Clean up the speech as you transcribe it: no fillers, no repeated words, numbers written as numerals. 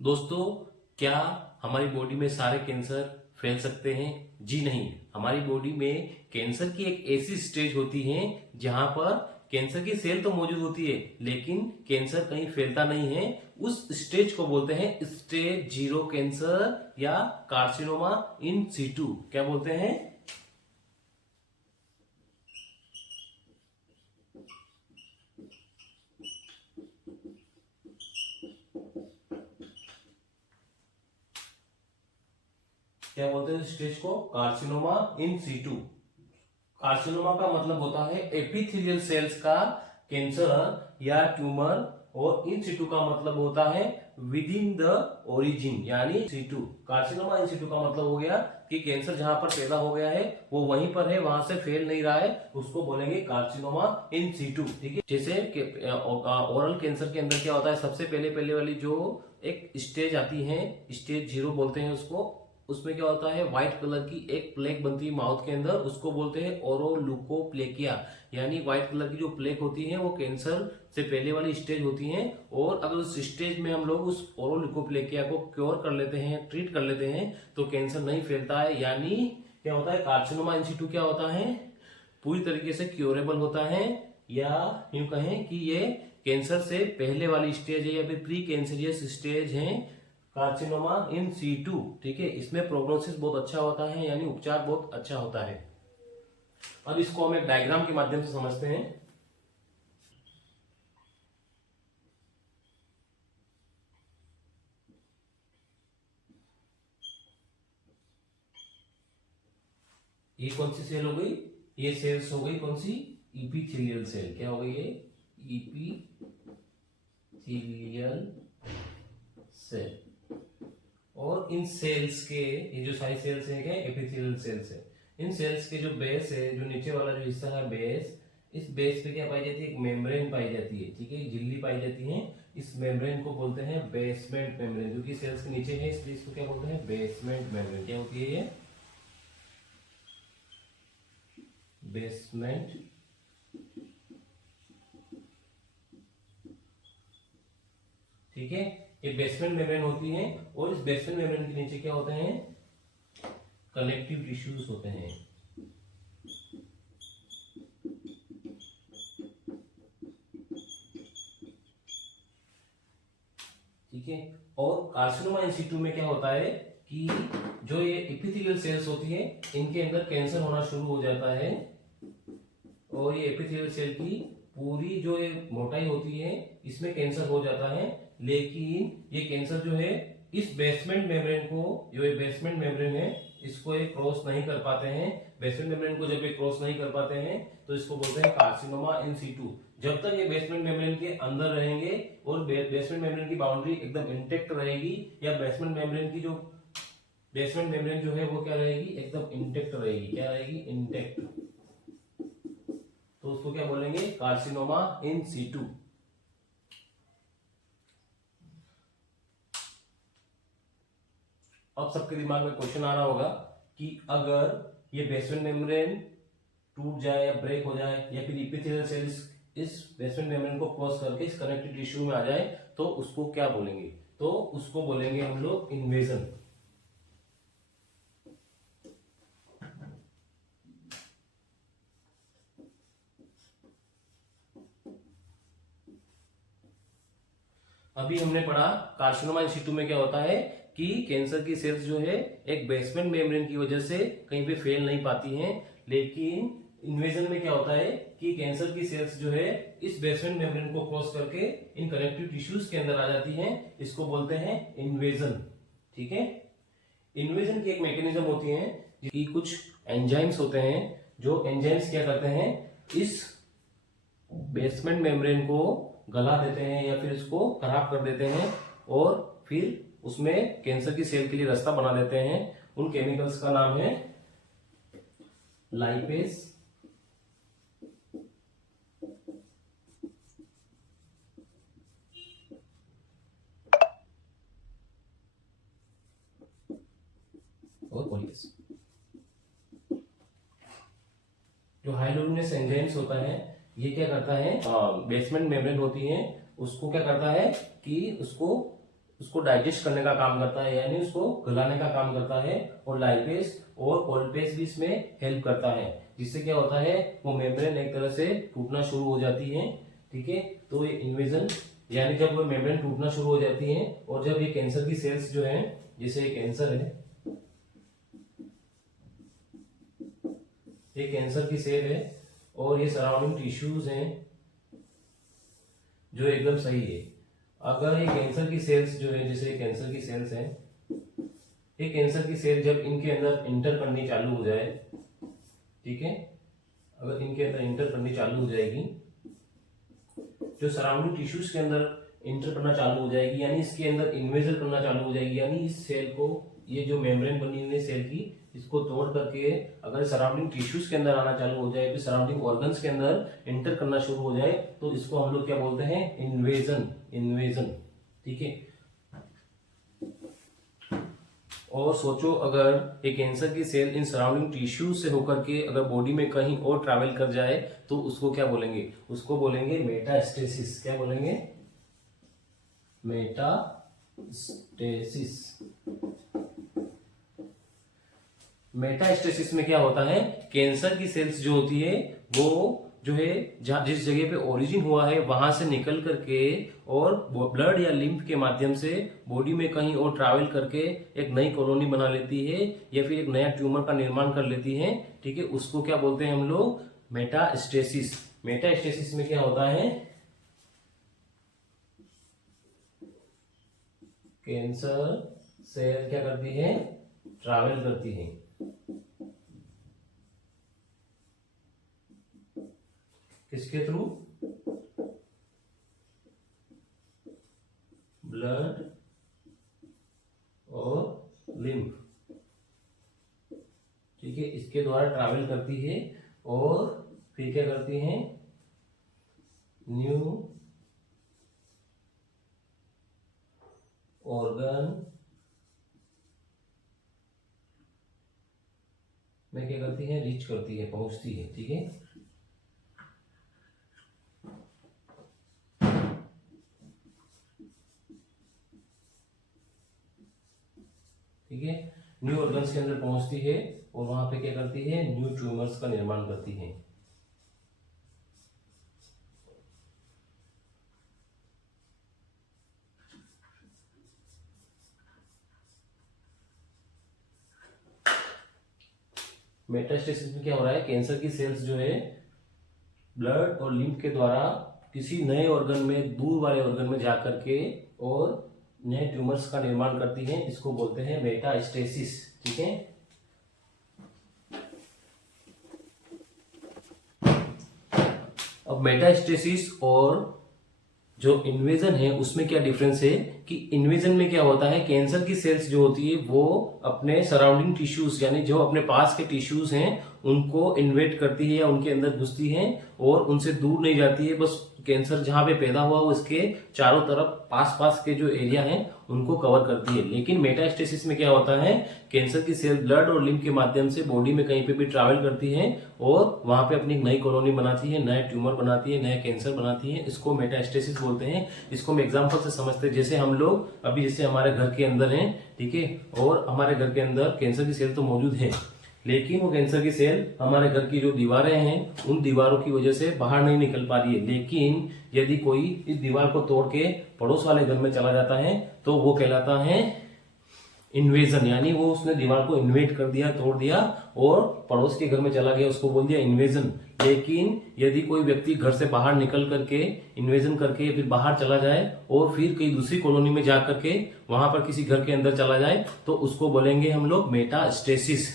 दोस्तों, क्या हमारी बॉडी में सारे कैंसर फैल सकते हैं? जी नहीं। हमारी बॉडी में कैंसर की एक ऐसी स्टेज होती है जहां पर कैंसर की सेल तो मौजूद होती है लेकिन कैंसर कहीं फैलता नहीं है। उस स्टेज को बोलते हैं स्टेज 0 कैंसर या कार्सिनोमा इन सीटू। क्या बोलते हैं? क्या बोलते हैं स्टेज को? Carcinoma in situ. कार्सिनोमा का मतलब होता है एपिथेलियल सेल्स का कैंसर या ट्यूमर, और इन सिटू का मतलब होता है विद इन द ओरिजिन यानी सीटू। कार्सिनोमा इन सीटू का मतलब हो गया कि कैंसर जहां पर पैदा हो गया है वो वहीं पर है, वहां से फैल नहीं रहा है, उसको बोलेंगे कार्सिनोमा इन सीटू। ठीक है। जैसे ओरल कैंसर के अंदर क्या होता है, सबसे पहले पहले वाली जो एक स्टेज आती है, स्टेज 0 बोलते हैं उसको। उसमें क्या होता है, व्हाइट कलर की एक प्लेक बनती है माउथ के अंदर, उसको बोलते हैं ओरोलुकोप्लेकिया। यानी व्हाइट कलर की जो प्लेक होती है वो कैंसर से पहले वाली स्टेज होती है। और अगर उस स्टेज में हम लोग उस ओरोलुकोप्लेकिया को क्योर कर लेते हैं, ट्रीट कर लेते हैं, तो कैंसर नहीं फैलता है। यानी क्या होता है, कार्सिनोमा इन सिटू क्या होता है, पूरी तरीके से क्योरेबल होता है, या यूं कहें कि ये कैंसर से पहले वाली स्टेज है या फिर प्री कैंसरियस स्टेज है, कार्सिनोमा इन सीटू। ठीक है। इसमें प्रोग्नोसिस बहुत अच्छा होता है, यानी उपचार बहुत अच्छा होता है। अब इसको हम एक डायग्राम के माध्यम से समझते हैं। ये कौन सी सेल हो गई? ये सेल्स हो गई कौन सी? Epithelial cell. क्या हो गई ये? Epithelial cell. और इन सेल्स के, ये जो सारी सेल्स है क्या, एपिथेलियल सेल्स है। इन सेल्स के जो बेस है, जो नीचे वाला जो हिस्सा है बेस, इस बेस पे क्या पाई जाती है? एक मेम्ब्रेन पाई जाती है। ठीक है, झिल्ली पाई जाती है। इस मेम्ब्रेन को बोलते हैं बेसमेंट मेम्ब्रेन, जो कि सेल्स के नीचे है, इसलिए इसको क्या बोलते हैं? Basement membrane. क्या होती है ये? बेसमेंट। ठीक है, ये बेसमेंट मेम्ब्रेन होती है। और इस बेसमेंट मेम्ब्रेन के नीचे क्या होते हैं? कनेक्टिव टिश्यूज होते हैं। ठीक है। और कार्सिनोमा इन सिटू में क्या होता है कि जो ये एपिथेलियल सेल्स होती है, इनके अंदर कैंसर होना शुरू हो जाता है। और ये एपिथेलियल सेल की पूरी जो ये मोटाई होती है, इसमें कैंसर हो जाता है। लेकिन ये कैंसर जो है, इस बेसमेंट मेम्ब्रेन को, जो ये बेसमेंट मेम्ब्रेन है, इसको ये क्रॉस नहीं कर पाते हैं। बेसमेंट मेम्ब्रेन को जब ये क्रॉस नहीं कर पाते हैं तो इसको बोलते हैं कार्सिनोमा इन सीटू। जब तक ये बेसमेंट मेम्ब्रेन के अंदर रहेंगे और बेसमेंट मेम्ब्रेन की बाउंड्री एकदम इंटेक्ट रहेगी, या बेसमेंट मेम्ब्रेन की जो बेसमेंट मेम्ब्रेन जो है वो क्या रहेगी? एकदम इंटेक्ट रहेगी। क्या रहेगी? इंटेक्ट। तो उसको क्या बोलेंगे? Carcinoma in situ. अब सबके दिमाग में क्वेश्चन आ रहा होगा कि अगर ये बेसमेंट मेम्ब्रेन टूट जाए या ब्रेक हो जाए, या फिर इपिथेलियल सेल्स इस बेसमेंट मेम्ब्रेन को क्रॉस करके इस कनेक्टिव टिश्यू में आ जाए, तो उसको क्या बोलेंगे? तो उसको बोलेंगे हम लोग इन्वेजन। अभी हमने पढ़ा कार्सिनोमा इन सिटू में क्या होता है कि कैंसर की सेल्स जो है एक बेसमेंट मेम्ब्रेन की वजह से कहीं पे फैल नहीं पाती हैं। लेकिन इन्वेजन में क्या होता है कि कैंसर की सेल्स जो है इस बेसमेंट मेम्ब्रेन को क्रॉस करके इन कनेक्टिव टिश्यूज के अंदर आ जाती हैं। इसको बोलते हैं इन्वेजन। ठीक है। इन्वेजन की एक मैकेनिज्म होती है कि कुछ एंजाइम्स होते हैं, जो एंजाइम्स क्या करते हैं, इस बेसमेंट मेम्ब्रेन को गला देते हैं या फिर इसको खराब कर देते हैं, और फिर उसमें कैंसर की सेल के लिए रास्ता बना देते हैं। उन केमिकल्स का नाम है लाइपेज, और पॉलीपेज। जो हाइड्रोजनस एंजाइम्स होता है, ये क्या करता है, बेसमेंट मेम्ब्रेन होती है, उसको क्या करता है कि उसको उसको डाइजेस्ट करने का काम करता है, यानी उसको गलाने का काम करता है, और लाइपेज और कोलपेज भी इसमें हेल्प करता है, जिससे क्या होता है वो मेम्ब्रेन एक तरह से टूटना शुरू हो जाती है। ठीक है, तो ये इन्वेजन यानी जब वो मेम्ब्रेन टूटना शुरू हो जाती है, और जब ये कैंसर की सेल्स जो है, जैसे ये कैंसर है, ये कैंसर की सेल है और ये सराउंडिंग टिश्यूज हैं जो एकदम सही है। अगर ये कैंसर की सेल्स जो है, जैसे कैंसर की सेल्स हैं, ये कैंसर की सेल जब इनके अंदर इंटर करनी चालू हो जाए, ठीक है, अगर इनके अंदर इंटर करनी चालू हो जाएगी, जो सराउंडिंग टिश्यूज के अंदर इंटर करना चालू हो जाएगी, यानी इसके अंदर इन्वेजन करना चालू हो जाएगी, यानी इस सेल को, ये जो मेम्ब्रेन बनी हुई है सेल की, इसको तोड़ करके अगर सराउंडिंग टिश्यूज के अंदर आना चालू हो जाए, फिर सराउंडिंग ऑर्गन्स के अंदर इंटर करना शुरू हो जाए, तो इसको हम लोग क्या बोलते हैं, इन्वेजन। इन्वेजन, ठीक है। और सोचो अगर एक कैंसर की सेल इन सराउंडिंग टिश्यूज से होकर के अगर बॉडी में कहीं और ट्रैवल कर जाए, तो उसको क्या बोलेंगे, उसको बोलेंगे मेटास्टेसिस। क्या बोलेंगे, मेटास्टेसिस। मेटास्टेसिस में क्या होता है, कैंसर की सेल्स जो होती है वो जो है जिस जगह पे ओरिजिन हुआ है वहां से निकल करके और ब्लड या लिम्फ के माध्यम से बॉडी में कहीं और ट्रैवल करके एक नई कॉलोनी बना लेती है, या फिर एक नया ट्यूमर का निर्माण कर लेती है। ठीक है, उसको क्या बोलते हैं हम लोग, मेटास्टेसिस। मेटास्टेसिस में क्या होता है, कैंसर सेल क्या करती है, ट्रैवल करती है। किसके थ्रू, ब्लड और लिम्फ। ठीक है, इसके द्वारा ट्रैवल करती है और फिर क्या करती हैं, न्यू ऑर्गन में क्या करती है, रीच करती है, पहुंचती है। ठीक है, ठीक है, न्यू ऑर्गन्स के अंदर पहुंचती है और वहां पे क्या करती है, न्यू ट्यूमर्स का निर्माण करती है। मेटास्टेसिस में क्या हो रहा है, कैंसर की सेल्स जो है ब्लड और लिम्फ के द्वारा किसी नए ऑर्गन में, दूर वाले ऑर्गन में जाकर के और नए ट्यूमर्स का निर्माण करती हैं, इसको बोलते हैं मेटास्टेसिस। ठीक है, अब मेटास्टेसिस और जो इन्वेजन है उसमें क्या डिफरेंस है कि इन्वेजन में क्या होता है, कैंसर की सेल्स जो होती है वो अपने सराउंडिंग टिश्यूज यानी जो अपने पास के टिश्यूज हैं उनको इन्वेट करती है या उनके अंदर घुसती है और उनसे दूर नहीं जाती है। बस कैंसर जहां पे पैदा हुआ उसके चारों तरफ पास पास के जो एरिया हैं उनको कवर करती है। लेकिन मेटास्टेसिस में क्या होता है, कैंसर की सेल ब्लड और लिम्फ के माध्यम से बॉडी में कहीं पे भी ट्रैवल करती है और वहां पे अपनी नई कॉलोनी बनाती है, नया ट्यूमर बनाती है, नया कैंसर बनाती है। इसको मेटास्टेसिस बोलते हैं। इसको हम एग्जाम्पल से समझते हैं, जैसे हम लोग अभी जैसे हमारे घर के अंदर हैं, ठीक है, और हमारे घर के अंदर कैंसर की सेल तो मौजूद है, लेकिन वो कैंसर की सेल हमारे घर की जो दीवारें हैं उन दीवारों की वजह से बाहर नहीं निकल पा रही है। लेकिन यदि कोई इस दीवार को तोड़ के पड़ोस वाले घर में चला जाता है तो वो कहलाता है इन्वेजन, यानी वो उसने दीवार को इन्वेट कर दिया, तोड़ दिया और पड़ोस के घर में चला गया, उसको बोल दिया इन्वेजन। लेकिन यदि कोई व्यक्ति घर से बाहर निकल करके इन्वेजन करके फिर बाहर चला जाए और फिर कहीं दूसरी कॉलोनी में जा करके वहां पर किसी घर के अंदर चला जाए तो उसको बोलेंगे हम लोग मेटास्टेसिस।